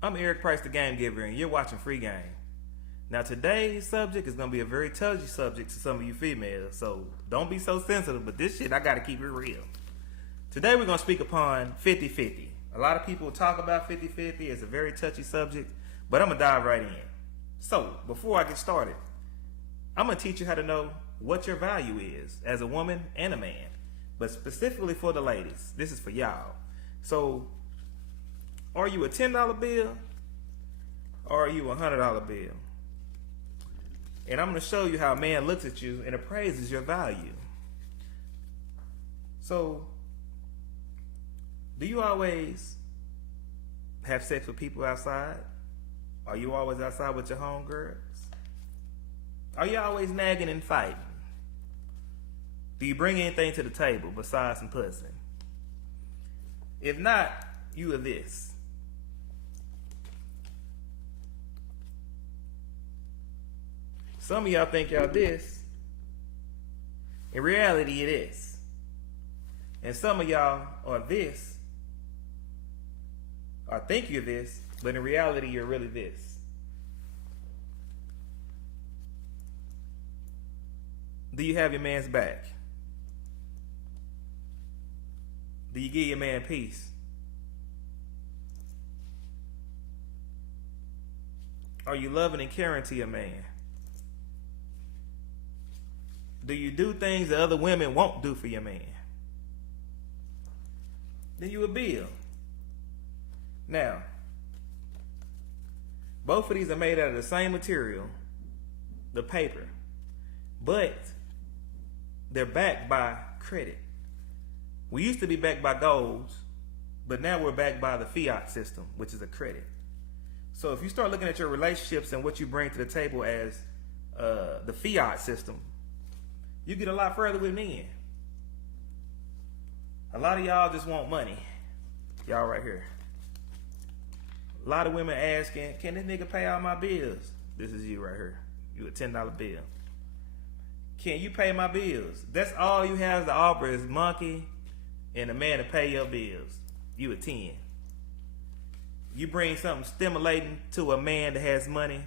I'm Eric Price, the Game Giver, and you're watching Free Game. Now, today's subject is going to be a very touchy subject to some of you females, so don't be so sensitive, but this shit, I got to keep it real. Today, we're going to speak upon 50-50. A lot of people talk about 50-50. It's a very touchy subject, but I'm going to dive right in. So, before I get started, I'm going to teach you how to know what your value is as a woman and a man, but specifically for the ladies. This is for y'all. So, are you a $10 bill or are you a $100 bill? And I'm going to show you how a man looks at you and appraises your value. So, do you always have sex with people outside? Are you always outside with your homegirls? Are you always nagging and fighting? Do you bring anything to the table besides some pussy? If not, you are this. Some of y'all think y'all this. In reality, it is. And some of y'all are this, or think you're this, but in reality, you're really this. Do you have your man's back? Do you give your man peace? Are you loving and caring to your man? Do you do things that other women won't do for your man? Then you a bill. Now, both of these are made out of the same material, the paper, but they're backed by credit. We used to be backed by gold, but now we're backed by the fiat system, which is a credit. So if you start looking at your relationships and what you bring to the table as the fiat system, you get a lot further with men. A lot of y'all just want money. Y'all right here. A lot of women asking, can this nigga pay all my bills? This is you right here. You a $10 bill. Can you pay my bills? That's all you have to offer is monkey and a man to pay your bills. You a 10. You bring something stimulating to a man that has money.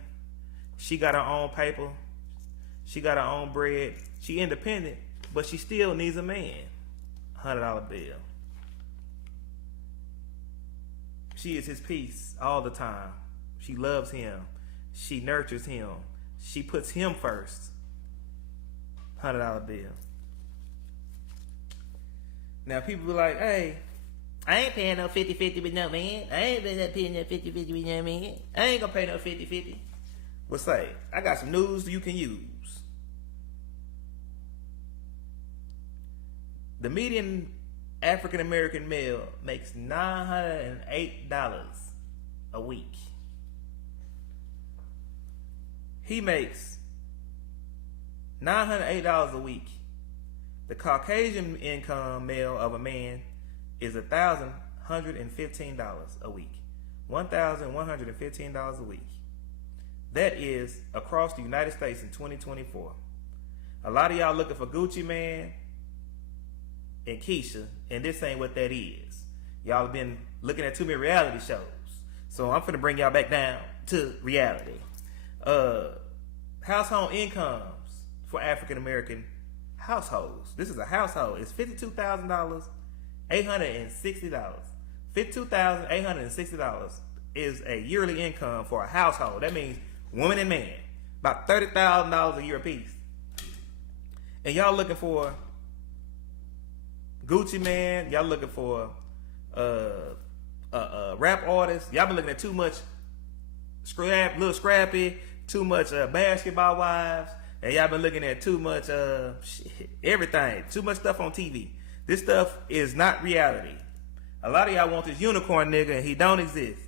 She got her own paper. She got her own bread. She independent, but she still needs a man. $100 bill. She is his peace all the time. She loves him. She nurtures him. She puts him first. $100 bill. Now people be like, hey, I ain't paying no 50-50 with no man. I ain't paying no 50-50 with no man. I ain't gonna pay no 50-50. Well, say, I got some news you can use. The median African American male makes $908 a week. He makes $908 a week. The Caucasian income male of a man is $1,115 a week. $1,115 a week. That is across the United States in 2024. A lot of y'all looking for Gucci Man and Keisha, and this ain't what that is. Y'all have been looking at too many reality shows. So I'm finna bring y'all back down to reality. Household incomes for African American households. This is a household. It's $52,860. $52,860 is a yearly income for a household. That means woman and man. About $30,000 a year apiece. And y'all looking for Gucci Man. Y'all looking for rap artist. Y'all been looking at too much little scrappy, too much basketball wives, and y'all been looking at too much everything, too much stuff on TV. This stuff is not reality. A lot of y'all want this unicorn nigga, and he don't exist.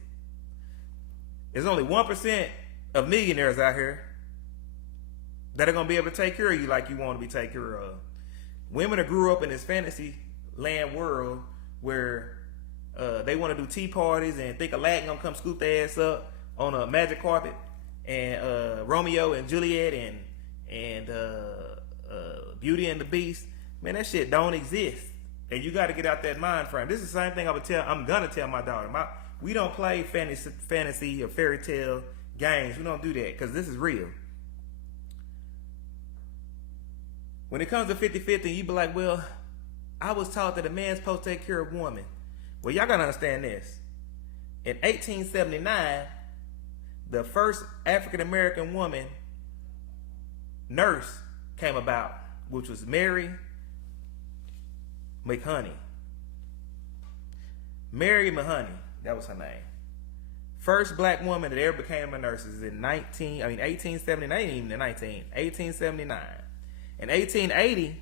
There's only 1% of millionaires out here that are gonna be able to take care of you like you want to be taken care of. Women that grew up in this fantasy land world where they want to do tea parties and think Aladdin gonna come scoop their ass up on a magic carpet, and Romeo and Juliet and Beauty and the Beast. Man, that shit don't exist. And you got to get out that mind frame. This is the same thing I'm gonna tell my daughter. We don't play fantasy or fairy tale games. We don't do that because this is real. When it comes to 50-50, you be like, well, I was taught that a man's supposed to take care of a woman. Well, y'all gotta understand this. In 1879, the first African American woman nurse came about, which was Mary McHoney. Mary Mahoney, that was her name. First black woman that ever became a nurse is in 1879, ain't even the 1879. In 1880,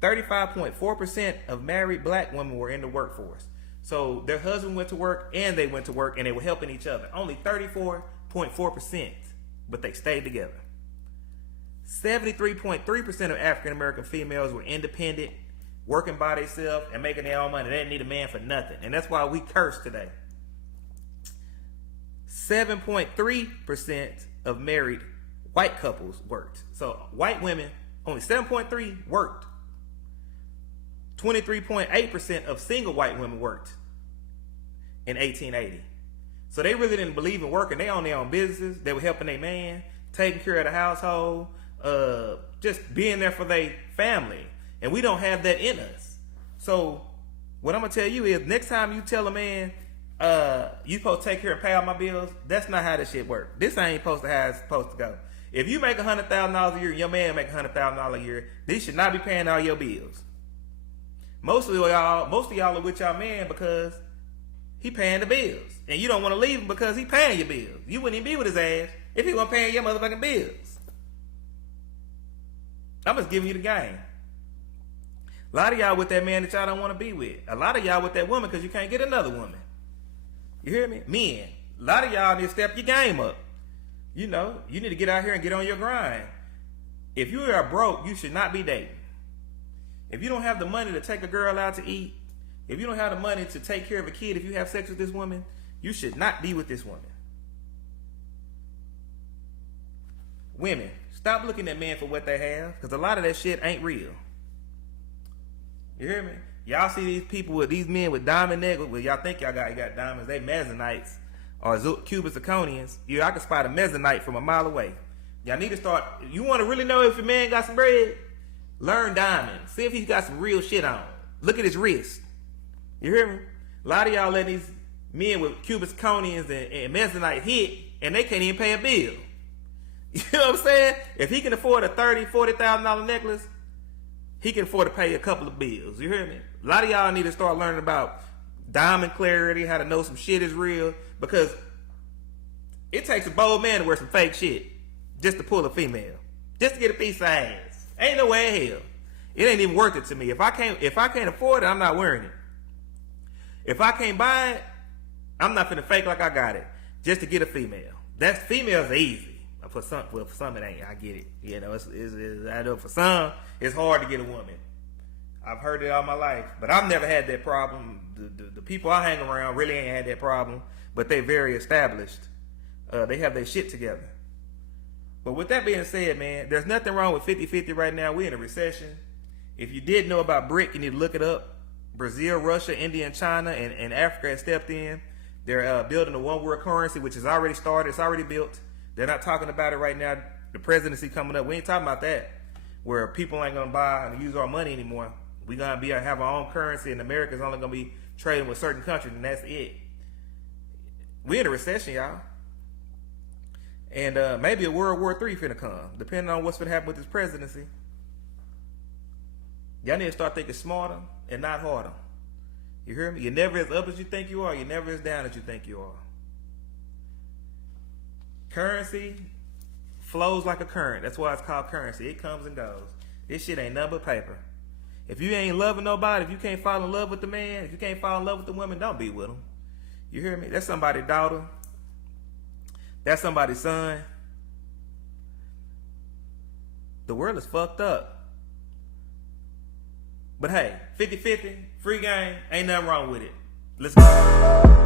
35.4% of married black women were in the workforce. So their husband went to work and they went to work and they were helping each other. Only 34.4%, but they stayed together. 73.3% of African American females were independent, working by themselves and making their own money. They didn't need a man for nothing. And that's why we curse today. 7.3% of married white couples worked. So white women, only 7.3 worked. 23.8% of single white women worked in 1880. So they really didn't believe in working. They owned their own businesses. They were helping their man, taking care of the household, just being there for their family. And we don't have that in us. So what I'm going to tell you is, next time you tell a man, you supposed to take care and pay all my bills, that's not how this shit works. This ain't supposed to how it's supposed to go. If you make $100,000 a year and your man make $100,000 a year, they should not be paying all your bills. Most of y'all are with y'all man because he paying the bills. And you don't want to leave him because he paying your bills. You wouldn't even be with his ass if he wasn't paying your motherfucking bills. I'm just giving you the game. A lot of y'all with that man that y'all don't want to be with. A lot of y'all with that woman because you can't get another woman. You hear me? Men. A lot of y'all need to step your game up. You know, you need to get out here and get on your grind. If you are broke, you should not be dating. If you don't have the money to take a girl out to eat, if you don't have the money to take care of a kid, if you have sex with this woman, you should not be with this woman. Women, stop looking at men for what they have, because a lot of that shit ain't real. You hear me? Y'all see these people with these men with diamond necklaces. Well, y'all think y'all got diamonds. They Mezonites or Cuban Zirconians. I can spot a Mezonite from a mile away. Y'all need to start. You want to really know if your man got some bread? Learn diamonds. See if he's got some real shit on. Look at his wrist. You hear me? A lot of y'all let these men with Cuban Zirconians and Mezonite hit, and they can't even pay a bill. You know what I'm saying? If he can afford a $30,000, $40,000 necklace, he can afford to pay a couple of bills. You hear me? A lot of y'all need to start learning about diamond clarity, how to know some shit is real, because it takes a bold man to wear some fake shit just to pull a female, just to get a piece of ass. Ain't no way in hell. It ain't even worth it to me. If I can't afford it, I'm not wearing it. If I can't buy it, I'm not finna fake like I got it just to get a female. Females are easy. For some it ain't. I get it. You know, I know for some it's hard to get a woman. I've heard it all my life, but I've never had that problem. The people I hang around really ain't had that problem, but they very established. They have their shit together. But with that being said, man, there's nothing wrong with 50-50 right now. We're in a recession. If you didn't know about BRIC, you need to look it up. Brazil, Russia, India, and China, and Africa has stepped in. They're building a one world currency, which has already started. It's already built. They're not talking about it right now. The presidency coming up, we ain't talking about that, where people ain't gonna buy and use our money anymore. We gonna have our own currency, and America's only gonna be trading with certain countries, and that's it. We're in a recession, y'all, and maybe a World War III finna come, depending on what's gonna happen with this presidency. Y'all need to start thinking smarter and not harder. You hear me? You're never as up as you think you are. You're never as down as you think you are. Currency flows like a current. That's why it's called currency. It comes and goes. This shit ain't nothing but paper. If you ain't loving nobody, if you can't fall in love with the man, if you can't fall in love with the woman, don't be with them. You hear me? That's somebody's daughter. That's somebody's son. The world is fucked up. But hey, 50-50, free game, ain't nothing wrong with it. Let's go.